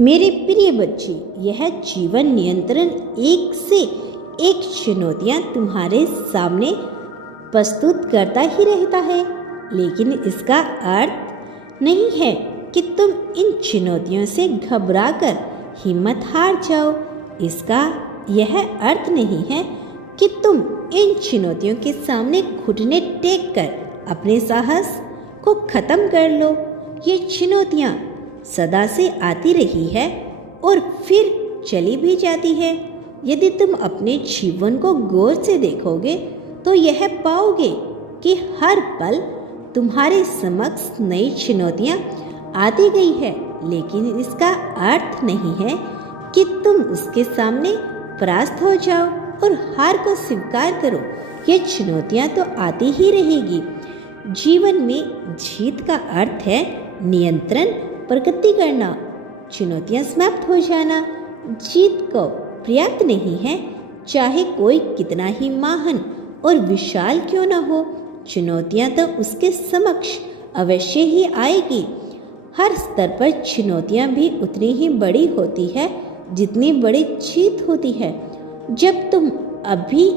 मेरे प्रिय बच्चे, यह जीवन नियंत्रण एक से एक चुनौतियां तुम्हारे सामने प्रस्तुत करता ही रहता है, लेकिन इसका अर्थ नहीं है कि तुम इन चुनौतियों से घबराकर हिम्मत हार जाओ। इसका यह अर्थ नहीं है कि तुम इन चुनौतियों के सामने घुटने टेक कर अपने साहस को खत्म कर लो। ये चुनौतियां सदा से आती रही है और फिर चली भी जाती है। यदि तुम अपने जीवन को गौर से देखोगे तो यह पाओगे कि हर पल तुम्हारे समक्ष नई चुनौतियां आती गई है, लेकिन इसका अर्थ नहीं है कि तुम उसके सामने परास्त हो जाओ और हार को स्वीकार करो। ये चुनौतियां तो आती ही रहेगी। जीवन में जीत का अर्थ है नियंत्रण, प्रगति करना, चुनौतियां समाप्त हो जाना। जीत को पर्याप्त नहीं है, चाहे कोई कितना ही महान और विशाल क्यों न हो। चुनौतियां तो उसके समक्ष अवश्य ही आएगी। हर स्तर पर चुनौतियां भी उतनी ही बड़ी होती है जितनी बड़ी जीत होती है। जब तुम अभी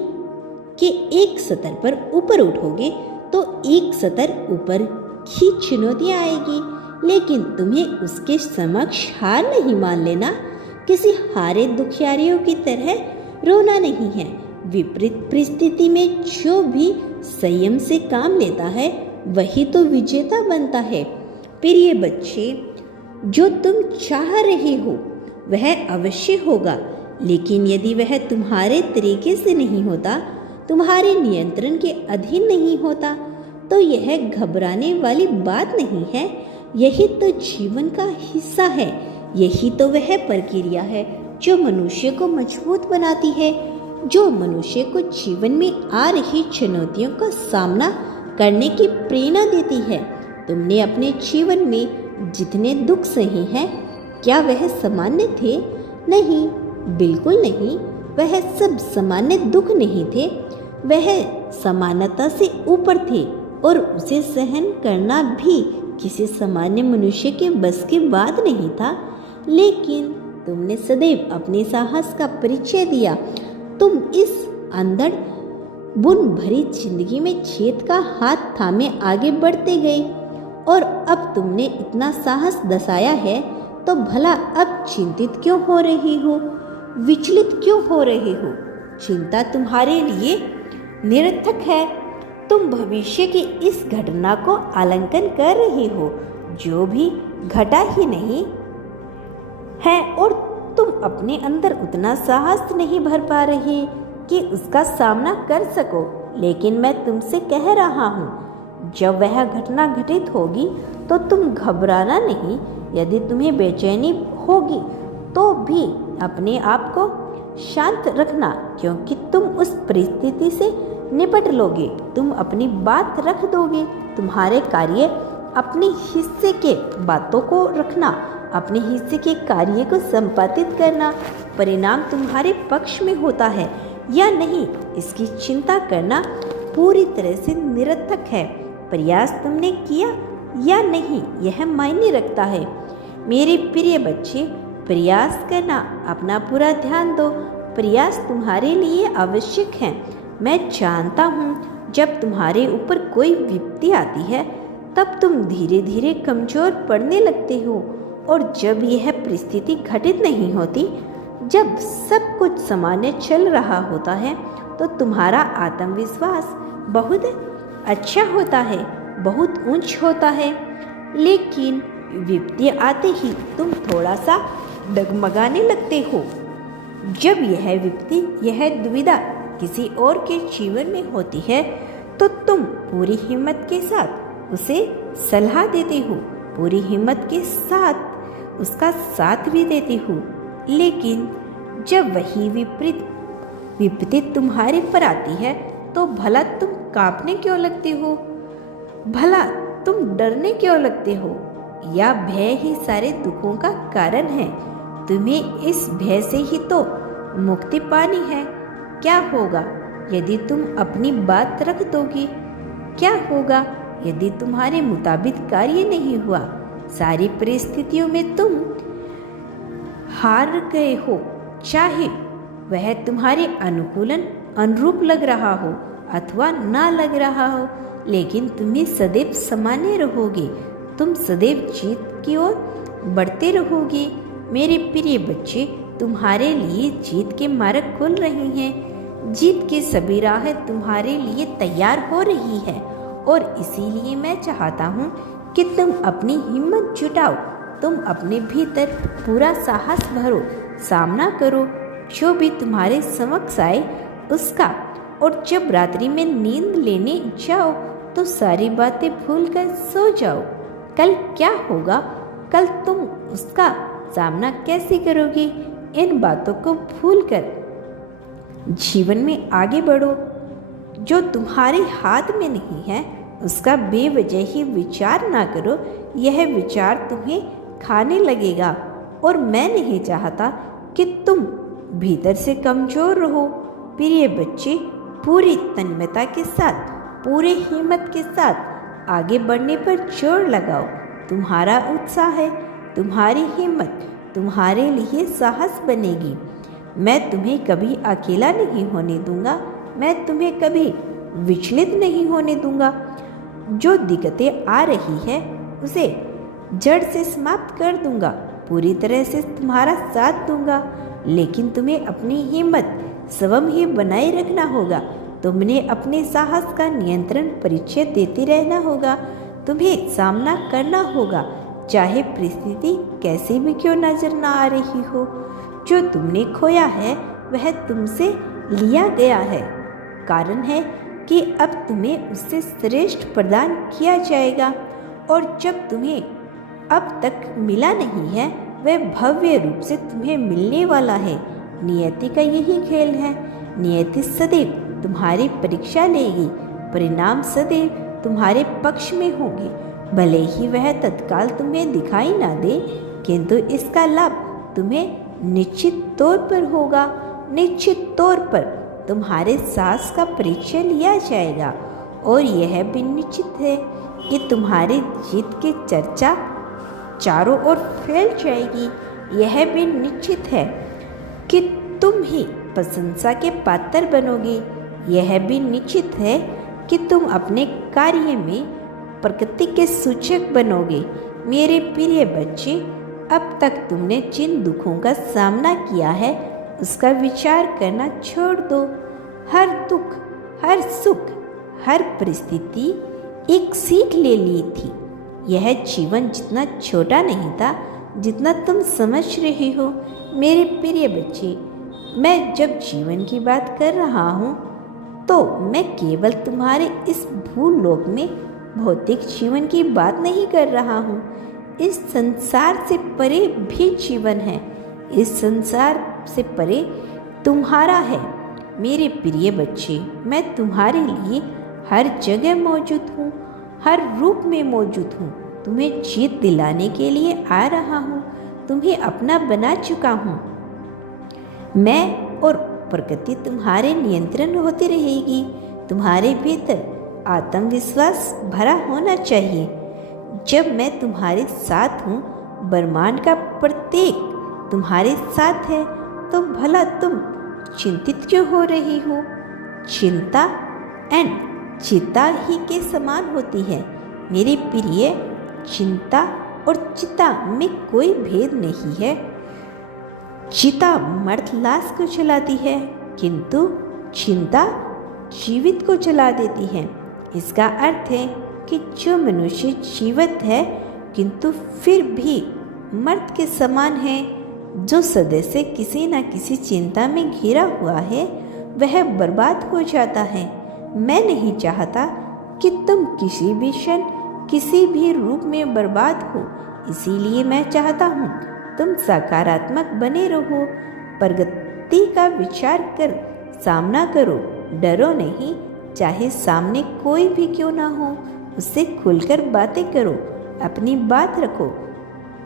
के एक स्तर पर ऊपर उठोगे तो एक स्तर ऊपर ही चुनौतियां आएगी, लेकिन तुम्हें उसके समक्ष हार नहीं मान लेना। किसी हारे दुखियारियों की तरह रोना नहीं है। विपरीत परिस्थिति में जो भी संयम से काम लेता है वही तो विजेता बनता है। प्रिय बच्चे, जो तुम चाह रहे हो वह अवश्य होगा, लेकिन यदि वह तुम्हारे तरीके से नहीं होता, तुम्हारे नियंत्रण के अधीन नहीं होता, तो यह घबराने वाली बात नहीं है। यही तो जीवन का हिस्सा है। यही तो वह प्रक्रिया है जो मनुष्य को मजबूत बनाती है, जो मनुष्य को जीवन में आ रही चुनौतियों का सामना करने की प्रेरणा देती है। तुमने अपने जीवन में जितने दुख सहे हैं, क्या वह सामान्य थे? नहीं, बिल्कुल नहीं। वह सब सामान्य दुख नहीं थे। वह समानता से ऊपर थे और उसे सहन करना भी किसी सामान्य मनुष्य के बस की बात नहीं था। लेकिन तुमने सदैव अपने साहस का परिचय दिया। तुम इस अंधड़ बुन भरी जिंदगी में जीत का हाथ थामे आगे बढ़ते गए, और अब तुमने इतना साहस दर्शाया है तो भला अब चिंतित क्यों हो रही हो, विचलित क्यों हो रहे हो? चिंता तुम्हारे लिए निरर्थक है। तुम भविष्य की इस घटना को आलंकन कर रहे हो जो भी घटा ही नहीं है, और तुम अपने अंदर उतना साहस नहीं भर पा रहे कि उसका सामना कर सको। लेकिन मैं तुमसे कह रहा हूँ, जब वह घटना घटित होगी तो तुम घबराना नहीं। यदि तुम्हें बेचैनी होगी तो भी अपने आप को शांत रखना, क्योंकि तुम उस परिस्थिति से निपट लोगे। तुम अपनी बात रख दोगे। तुम्हारे कार्य अपने हिस्से के बातों को रखना, अपने हिस्से के कार्य को संपादित करना। परिणाम तुम्हारे पक्ष में होता है या नहीं, इसकी चिंता करना पूरी तरह से निरर्थक है। प्रयास तुमने किया या नहीं, यह मायने रखता है। मेरे प्रिय बच्चे, प्रयास करना, अपना पूरा ध्यान दो। प्रयास तुम्हारे लिए आवश्यक है। मैं जानता हूँ, जब तुम्हारे ऊपर कोई विपत्ति आती है तब तुम धीरे धीरे कमजोर पड़ने लगते हो, और जब यह परिस्थिति घटित नहीं होती, जब सब कुछ सामान्य चल रहा होता है, तो तुम्हारा आत्मविश्वास बहुत अच्छा होता है, बहुत ऊंच होता है। लेकिन विपत्ति आते ही तुम थोड़ा सा डगमगाने लगते हो। जब यह विपत्ति, यह दुविधा किसी और के जीवन में होती है तो तुम पूरी हिम्मत के साथ उसे सलाह देते हो, पूरी हिम्मत के साथ उसका साथ भी देते हो। लेकिन जब वही विपत्ति तुम्हारे पर आती है तो भला तुम कांपने क्यों लगते हो? भला तुम डरने क्यों लगते हो? या भय ही सारे दुखों का कारण है? तुम्हें इस भय से ही तो मुक्ति पानी है। क्या होगा यदि तुम अपनी बात रख दोगे? क्या होगा यदि तुम्हारे मुताबिक कार्य नहीं हुआ? सारी परिस्थितियों में तुम हार गए हो, चाहे वह तुम्हारे अनुरूप लग रहा हो अथवा ना लग रहा हो, लेकिन तुम्हें सदैव सामान्य रहोगे। तुम सदैव जीत की ओर बढ़ते रहोगे। मेरे प्रिय बच्चे, तुम्हारे लिए जीत के मार्ग खुल रहे हैं। जीत की सभी राहें तुम्हारे लिए तैयार हो रही है और इसीलिए मैं चाहता हूँ कि तुम अपनी हिम्मत जुटाओ। तुम अपने भीतर पूरा साहस भरो, सामना करो जो भी तुम्हारे समक्ष आए उसका। और जब रात्रि में नींद लेने जाओ तो सारी बातें भूलकर सो जाओ। कल क्या होगा, कल तुम उसका सामना कैसे करोगे, इन बातों को भूलकर जीवन में आगे बढ़ो। जो तुम्हारे हाथ में नहीं है उसका बेवजह ही विचार ना करो, यह विचार तुम्हें खाने लगेगा। और मैं नहीं चाहता कि तुम भीतर से कमजोर रहो। प्रिय बच्चे, पूरी तन्मयता के साथ, पूरे हिम्मत के साथ आगे बढ़ने पर जोर लगाओ। तुम्हारा उत्साह है, तुम्हारी हिम्मत तुम्हारे लिए साहस बनेगी। मैं तुम्हें कभी अकेला नहीं होने दूंगा, मैं तुम्हें कभी विचलित नहीं होने दूंगा। जो दिक्कतें आ रही है उसे जड़ से समाप्त कर दूंगा, पूरी तरह से तुम्हारा साथ दूंगा। लेकिन तुम्हें अपनी हिम्मत स्वयं ही बनाए रखना होगा। तुमने अपने साहस का नियंत्रण परिचय देते रहना होगा। तुम्हें सामना करना होगा, चाहे परिस्थिति कैसी भी क्यों नजर ना आ रही हो। जो तुमने खोया है वह तुमसे लिया गया है, कारण है कि अब तुम्हें उससे श्रेष्ठ प्रदान किया जाएगा। और जब तुम्हें अब तक मिला नहीं है वह भव्य रूप से तुम्हें मिलने वाला है। नियति का यही खेल है। नियति सदैव तुम्हारी परीक्षा लेगी, परिणाम सदैव तुम्हारे पक्ष में होंगे। भले ही वह तत्काल तुम्हें दिखाई ना दे, किंतु इसका लाभ तुम्हें निश्चित तौर पर होगा। निश्चित तौर पर तुम्हारे साहस का परीक्षण लिया जाएगा और यह भी निश्चित है कि तुम्हारी जीत की चर्चा चारों ओर फैल जाएगी। यह भी निश्चित है कि तुम ही प्रशंसा के पात्र बनोगे। यह भी निश्चित है कि तुम अपने कार्य में प्रकृति के सूचक बनोगे। मेरे प्रिय बच्चे, अब तक तुमने जिन दुखों का सामना किया है उसका विचार करना छोड़ दो। हर दुख, हर सुख, हर परिस्थिति एक सीख ले ली थी। यह जीवन जितना छोटा नहीं था जितना तुम समझ रहे हो। मेरे प्रिय बच्चे, मैं जब जीवन की बात कर रहा हूँ तो मैं केवल तुम्हारे इस भूलोक में भौतिक जीवन की बात नहीं कर रहा हूँ। इस संसार से परे भी जीवन है। इस संसार से परे तुम्हारा है। मेरे प्रिय बच्चे, मैं तुम्हारे लिए हर जगह मौजूद हूँ, हर रूप में मौजूद हूँ। तुम्हें जीत दिलाने के लिए आ रहा हूँ, तुम्हें अपना बना चुका हूँ। मैं और प्रकृति तुम्हारे नियंत्रण होती रहेगी। तुम्हारे भीतर आत्मविश्वास भरा होना चाहिए। जब मैं तुम्हारे साथ हूँ, ब्रह्मांड का प्रत्येक तुम्हारे साथ है, तो भला तुम चिंतित क्यों हो रही हो? चिंता एंड चिता ही के समान होती है। मेरे प्रिय, चिंता और चिता में कोई भेद नहीं है। चिता मर्त लाश को जलाती है, किंतु चिंता जीवित को जला देती है। इसका अर्थ है कि जो मनुष्य जीवित है किंतु फिर भी मर्त के समान है, जो सदैव किसी न किसी चिंता में घिरा हुआ है, वह बर्बाद हो जाता है। मैं नहीं चाहता कि तुम किसी भी क्षण किसी भी रूप में बर्बाद हो। इसीलिए मैं चाहता हूँ तुम सकारात्मक बने रहो, प्रगति का विचार कर सामना करो, डरो नहीं। चाहे सामने कोई भी क्यों ना हो, उससे खुलकर बातें करो, अपनी बात रखो।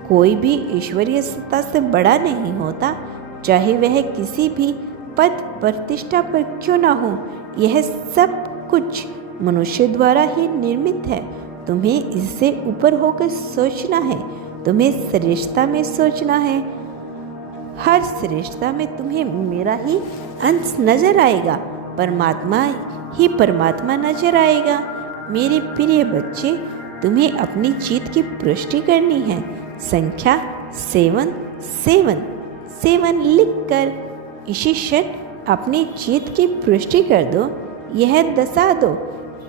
कोई भी ईश्वरीय सत्ता से बड़ा नहीं होता, चाहे वह किसी भी पद प्रतिष्ठा पर क्यों ना हो। यह सब कुछ मनुष्य द्वारा ही निर्मित है। तुम्हें इससे ऊपर होकर सोचना है, तुम्हें श्रेष्ठता में सोचना है। हर श्रेष्ठता में तुम्हें मेरा ही अंश नजर आएगा, परमात्मा ही परमात्मा नजर आएगा। मेरे प्रिय बच्चे, तुम्हें अपनी जीत की पुष्टि करनी है। संख्या 7 7 7 लिखकर इसी क्षण अपनी जीत की पुष्टि कर दो। यह दर्शा दो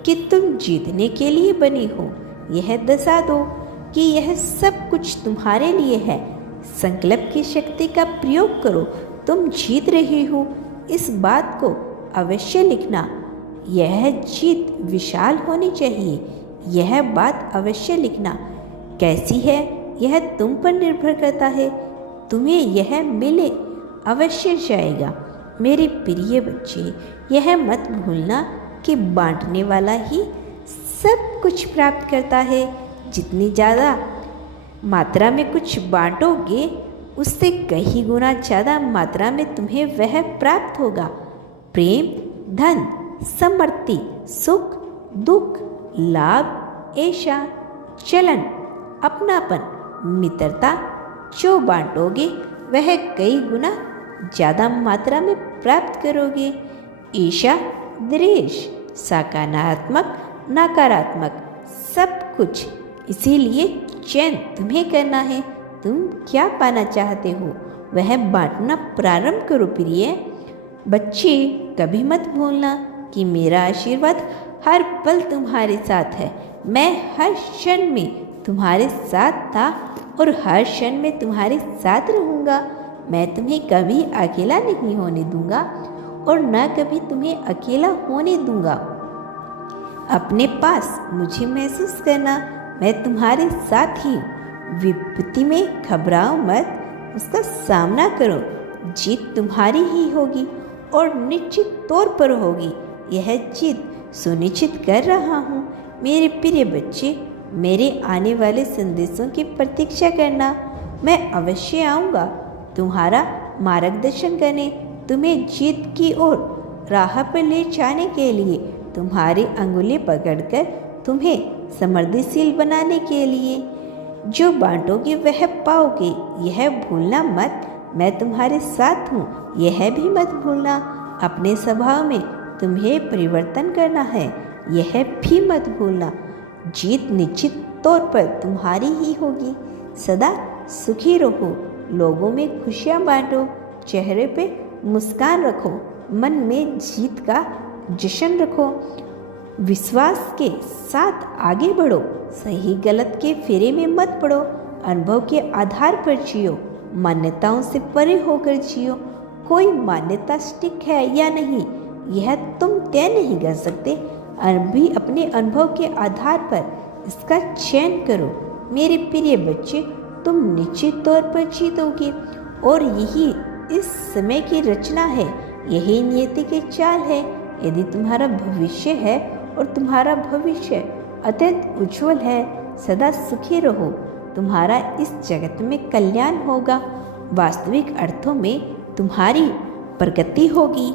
कि तुम जीतने के लिए बनी हो। यह दर्शा दो कि यह सब कुछ तुम्हारे लिए है। संकल्प की शक्ति का प्रयोग करो, तुम जीत रही हो। इस बात को अवश्य लिखना। यह जीत विशाल होनी चाहिए। यह बात अवश्य लिखना। कैसी है यह तुम पर निर्भर करता है। तुम्हें यह मिले अवश्य जाएगा। मेरे प्रिय बच्चे, यह मत भूलना कि बांटने वाला ही सब कुछ प्राप्त करता है। जितनी ज़्यादा मात्रा में कुछ बांटोगे, उससे कई गुना ज़्यादा मात्रा में तुम्हें वह प्राप्त होगा। प्रेम, धन, समृद्धि, सुख, दुख, लाभ, ऐशा, चलन, अपनापन, मित्रता जो बांटोगे वह कई गुना ज़्यादा मात्रा में प्राप्त करोगे। ईर्ष्या, द्वेष, सकारात्मक, नकारात्मक सब कुछ। इसीलिए चयन तुम्हें करना है। तुम क्या पाना चाहते हो वह बांटना प्रारंभ करो। प्रिय बच्चे, कभी मत भूलना कि मेरा आशीर्वाद हर पल तुम्हारे साथ है। मैं हर क्षण में तुम्हारे साथ था और हर क्षण में तुम्हारे साथ रहूँगा। मैं तुम्हें कभी अकेला नहीं होने दूंगा और न कभी तुम्हें अकेला होने दूंगा। अपने पास मुझे महसूस करना। मैं तुम्हारे साथ ही हूँ। विपत्ति में घबराओ मत, उसका सामना करो। जीत तुम्हारी ही होगी और निश्चित तौर पर होगी। यह जीत सुनिश्चित कर रहा हूँ। मेरे प्रिय बच्चे, मेरे आने वाले संदेशों की प्रतीक्षा करना। मैं अवश्य आऊँगा तुम्हारा मार्गदर्शन करने, तुम्हें जीत की ओर राह पर ले जाने के लिए, तुम्हारी अंगुली पकड़कर तुम्हें समृद्धिशील बनाने के लिए। जो बांटोगे वह पाओगे, यह भूलना मत। मैं तुम्हारे साथ हूँ, यह भी मत भूलना। अपने स्वभाव में तुम्हें परिवर्तन करना है, यह भी मत भूलना। जीत निश्चित तौर पर तुम्हारी ही होगी। सदा सुखी रहो, लोगों में खुशियाँ बांटो, चेहरे पे मुस्कान रखो, मन में जीत का जश्न रखो। विश्वास के साथ आगे बढ़ो, सही गलत के फेरे में मत पड़ो। अनुभव के आधार पर जियो, मान्यताओं से परे होकर जियो। कोई मान्यता स्टिक है या नहीं, यह तुम तय नहीं कर सकते। अभी अपने अनुभव के आधार पर इसका चयन करो। मेरे प्रिय बच्चे, तुम निश्चित तौर पर जीतोगे और यही इस समय की रचना है, यही नियति की चाल है। यदि तुम्हारा भविष्य है और तुम्हारा भविष्य अत्यंत उज्जवल है, सदा सुखी रहो। तुम्हारा इस जगत में कल्याण होगा। वास्तविक अर्थों में तुम्हारी प्रगति होगी।